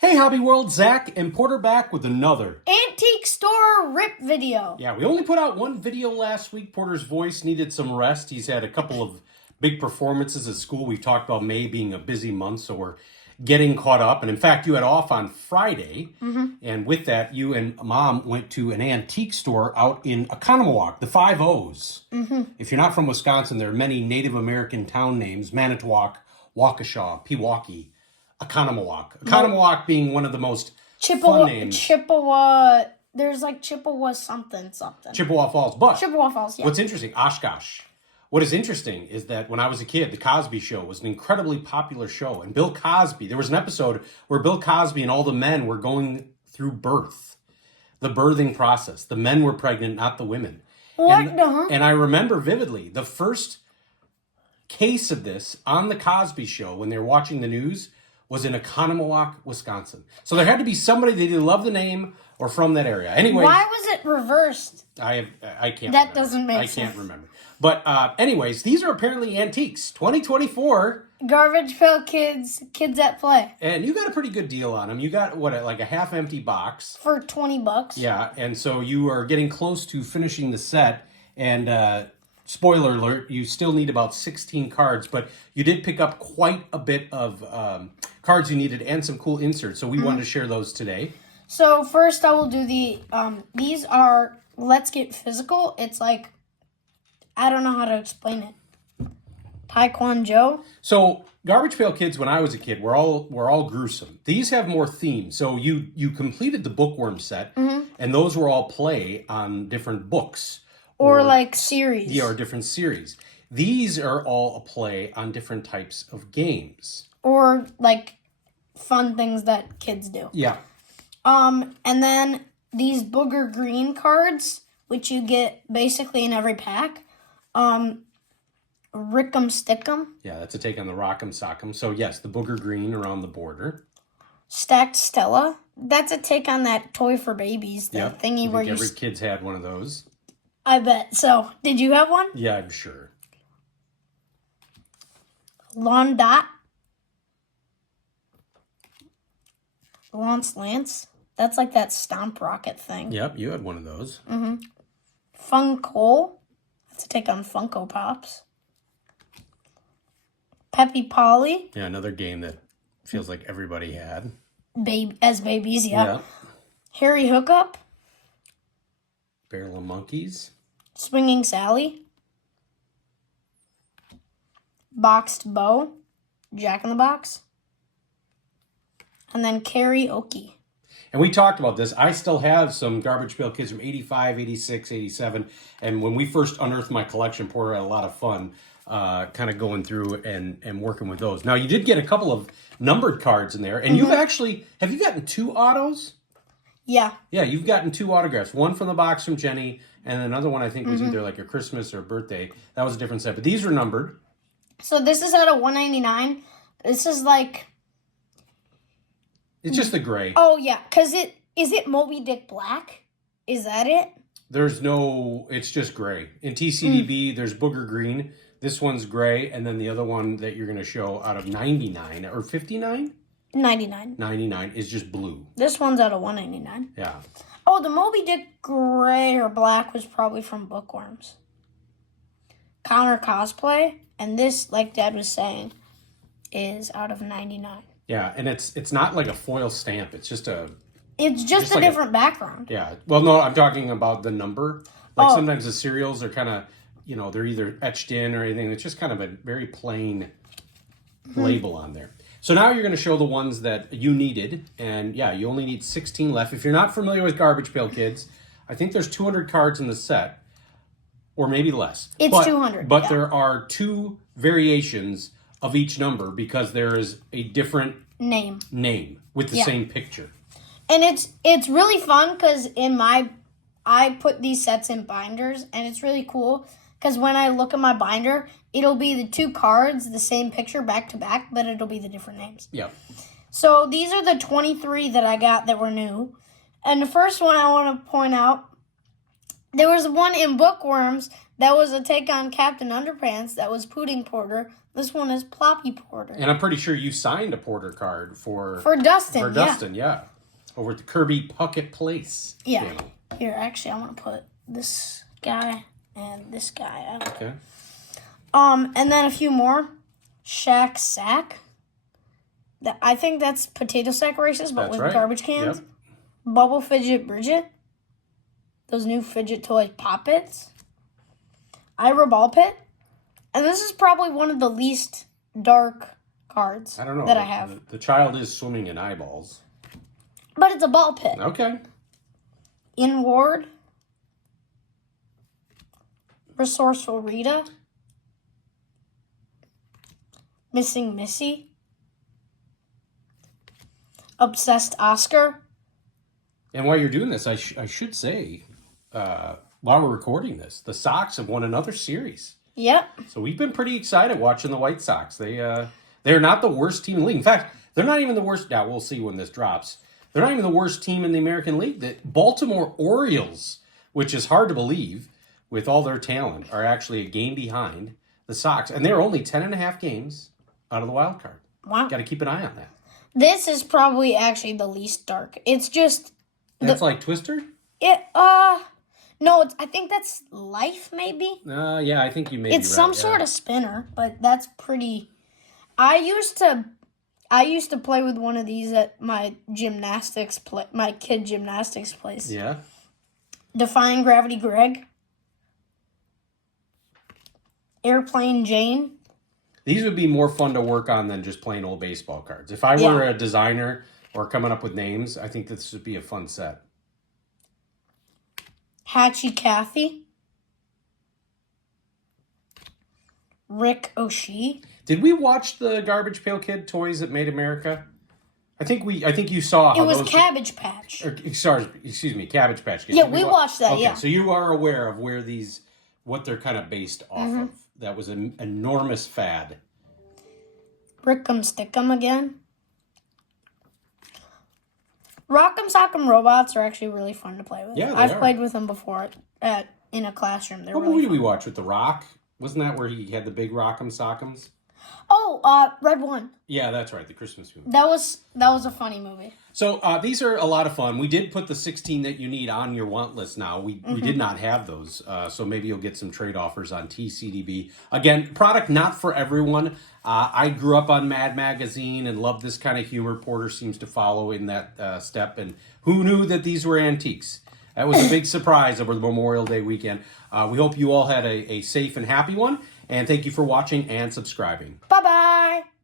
Hey Hobby World, Zach and Porter back with another antique store rip video. Yeah, we only put out one video last week. Porter's voice needed some rest. He's had a couple of big performances at school. We've talked about May being a busy month, so we're getting caught up. And in fact, you had off on Friday. And with that, you and Mom went to an antique store out in Oconomowoc, the Five O's. If you're not from Wisconsin, there are many Native American town names: Manitowoc, Waukesha, Pewaukee, Oconomowoc. Oconomowoc being one of the most fun names. Chippewa. There's like Chippewa something. Chippewa Falls. But Chippewa Falls, yeah. What's interesting, Oshkosh. What is interesting is that when I was a kid, The Cosby Show was an incredibly popular show. And Bill Cosby, there was an episode where Bill Cosby and all the men were going through birth, the birthing process. The men were pregnant, not the women. And I remember vividly the first case of this on The Cosby Show when they were watching the news was in Oconomowoc, Wisconsin. So there had to be somebody that either loved the name or from that area. Anyway, why was it reversed? I can't. That doesn't make sense. I can't remember. But anyways, these are apparently antiques. 2024. Garbage Pail Kids, Kids at Play. And you got a pretty good deal on them. You got, what, like a half-empty box. For $20. Yeah, and so you are getting close to finishing the set. And spoiler alert, you still need about 16 cards. But you did pick up quite a bit of cards you needed and some cool inserts. So we wanted to share those today. So first I will do the, these are Let's Get Physical. It's like, I don't know how to explain it. Taekwondo. So Garbage Pail Kids, when I was a kid, were all gruesome. These have more themes. So you completed the bookworm set, and those were all play on different books. Or like series. Yeah, or different series. These are all a play on different types of games. Or like fun things that kids do. Yeah. And then these booger green cards, which you get basically in every pack. Rick'em Stick'em. Yeah, that's a take on the Rock'em Sock'em. So yes, the booger green around the border. Stacked Stella. That's a take on that toy for babies, the thingy where every kid's had one of those. I bet. So, did you have one? Yeah, I'm sure. Lawn Dot. Lance. That's like that stomp rocket thing. Yep, you had one of those. Funko. That's a take on Funko Pops. Peppy Polly. Yeah, another game that feels like everybody had. As babies, yeah. Harry Hookup. Barrel of Monkeys. Swinging Sally. Boxed Bow. Jack in the Box. And then Karaoke. And we talked about this. I still have some Garbage Pail Kids from 85, 86, 87. And when we first unearthed my collection, Porter had a lot of fun kind of going through and working with those. Now, you did get a couple of numbered cards in there. And you've actually, have you gotten 2 autos? Yeah. Yeah, you've gotten 2 autographs. One from the box from Jenny, and another one I think was either like a Christmas or a birthday. That was a different set. But these are numbered. So this is out of $199. This is like... It's just the gray. Oh, yeah. Because is it Moby Dick Black? Is that it? There's no... It's just gray. In TCDB, there's booger green. This one's gray. And then the other one that you're going to show out of 99 or 59? 99. 99 is just blue. This one's out of $199. Yeah. Oh, the Moby Dick gray or black was probably from Bookworms. Counter Cosplay. And this, like Dad was saying, is out of 99. Yeah, and it's not like a foil stamp. It's just a... It's just a like different background. Yeah. Well, no, I'm talking about the number. Like sometimes the cereals are kind of, they're either etched in or anything. It's just kind of a very plain label on there. So now you're going to show the ones that you needed. And yeah, you only need 16 left. If you're not familiar with Garbage Pail Kids, I think there's 200 cards in the set. Or maybe less. It's 200. But there are 2 variations of each number because there is a different name with the same picture. And it's really fun because I put these sets in binders, and it's really cool because when I look at my binder, it'll be the 2 cards, the same picture back to back, but it'll be the different names. Yeah. So these are the 23 that I got that were new. And the first one I want to point out There was one in Bookworms that was a take on Captain Underpants that was Pudding Porter. This one is Ploppy Porter. And I'm pretty sure you signed a Porter card for Dustin. For Dustin, yeah. Over at the Kirby Puckett Place channel. Here, actually, I'm going to put this guy and this guy. Okay. And then a few more. Shack Sack. I think that's potato sack races, but with garbage cans. Yep. Bubble Fidget Bridget. Those new fidget toy Poppets. Ira Ball Pit. And this is probably one of the least dark cards I don't know that I have. The child is swimming in eyeballs. But it's a ball pit. Okay. Inward. Resourceful Rita. Missing Missy. Obsessed Oscar. And while you're doing this, I should say, while we're recording this, the Sox have won another series. Yep. So we've been pretty excited watching the White Sox. They're not the worst team in the league. In fact, they're not even the worst. Now, we'll see when this drops. They're not even the worst team in the American League. The Baltimore Orioles, which is hard to believe with all their talent, are actually a game behind the Sox. And they're only 10.5 games out of the wild card. Wow. Got to keep an eye on that. This is probably actually the least dark. It's just... That's like Twister? No, I think that's Life, maybe. Yeah, I think you may be right. It's some sort of spinner, but that's pretty... I used to play with one of these at my my kid gymnastics place. Yeah. Defying Gravity Greg. Airplane Jane. These would be more fun to work on than just plain old baseball cards. If I were a designer or coming up with names, I think this would be a fun set. Hatchie Cathy. Rick O'Shea. Did we watch the Garbage Pail Kid Toys That Made America? I think you saw how it was Cabbage Patch. Sorry, excuse me, Cabbage Patch Kids. Yeah, we watched that, okay, yeah. So you are aware of what they're kind of based off of. That was an enormous fad. Brick'em Stick'em again. Rock'em Sock'em Robots are actually really fun to play with. Yeah, I've played with them before in a classroom. They're what really movie fun. did we watch with The Rock? Wasn't that where he had the big Rock'em Sock'ems? Oh, Red One. Yeah, that's right, the Christmas movie. That was a funny movie. So these are a lot of fun. We did put the 16 that you need on your want list now. We did not have those, so maybe you'll get some trade offers on TCDB. Again, product not for everyone. I grew up on Mad Magazine and loved this kind of humor. Porter seems to follow in that step. And who knew that these were antiques? That was a big surprise over the Memorial Day weekend. We hope you all had a safe and happy one. And thank you for watching and subscribing. Bye-bye.